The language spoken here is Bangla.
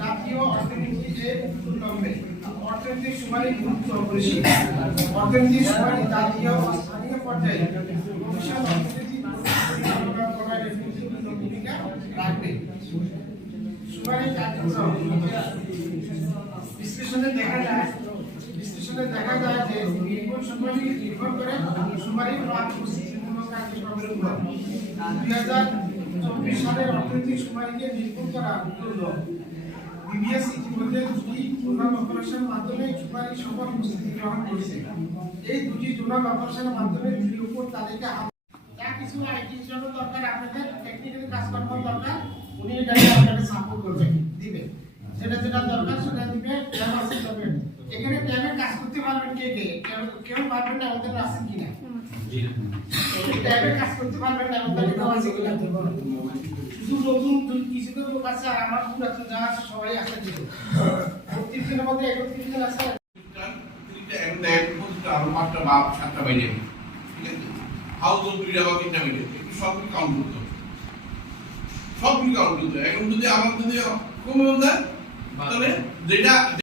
জাতীয় অর্থনীতি যে উন্নয়নে অর্থনৈতিক সুমারি গুরুত্ব অপরিসীম। অর্থনৈতিক সুমারি জাতীয় স্থানীয় পর্যায়ে ভবিষ্যৎ অর্থনীতি ভূমিকা রাখবে। বিশ্লেষণে দেখা যায় বিশ্লেষণে দেখা যায় যে নির্ভর সুমারি নির্ভর করে সুমারি প্রাক কার্যক্রমের দুই হাজার চব্বিশ সালের অর্থনৈতিক সুমারিকে নির্ভর করার জন্য বিবিএস ইতিমধ্যে দুটি জোনাল অপারেশনের মাধ্যমে সুপারি সফল প্রস্তুতি গ্রহণ করেছে। এই দুটি জোনাল অপারেশনের মাধ্যমে দুটি উপর তাদেরকে যা কিছু আইটি জন্য দরকার, আপনাদের টেকনিক্যাল কাজকর্ম দরকার, উনি এটা আপনাদের সাপোর্ট করবেন দিবেন যেটা যেটা দরকার সেটা দিবে এখানে ট্যাবে কাজ করতে পারবেন কে কে? কেউ পারবেন না, আমাদের আছেন কিনা? ট্যাবে কাজ করতে পারবেন না আমাদের কেউ আছে শুধু নতুন কিছু তো লোক আছে আর আমার পুরাতন যা আছে সবাই আছে কিন্তু। প্রত্যেক দিনের মধ্যে একত্রিশ জন আছে এখন আরও পাঁচটা বাপ সাতটা বাইরে। ঠিক আছে? হাউস হোল্ড দুইটা বা তিনটা বাইরে। একটু কাউন্ট করতে হবে সবগুলো কাউন্ট করতে হবে এখন যদি আমার যদি কমে যায় তাহলে যেটা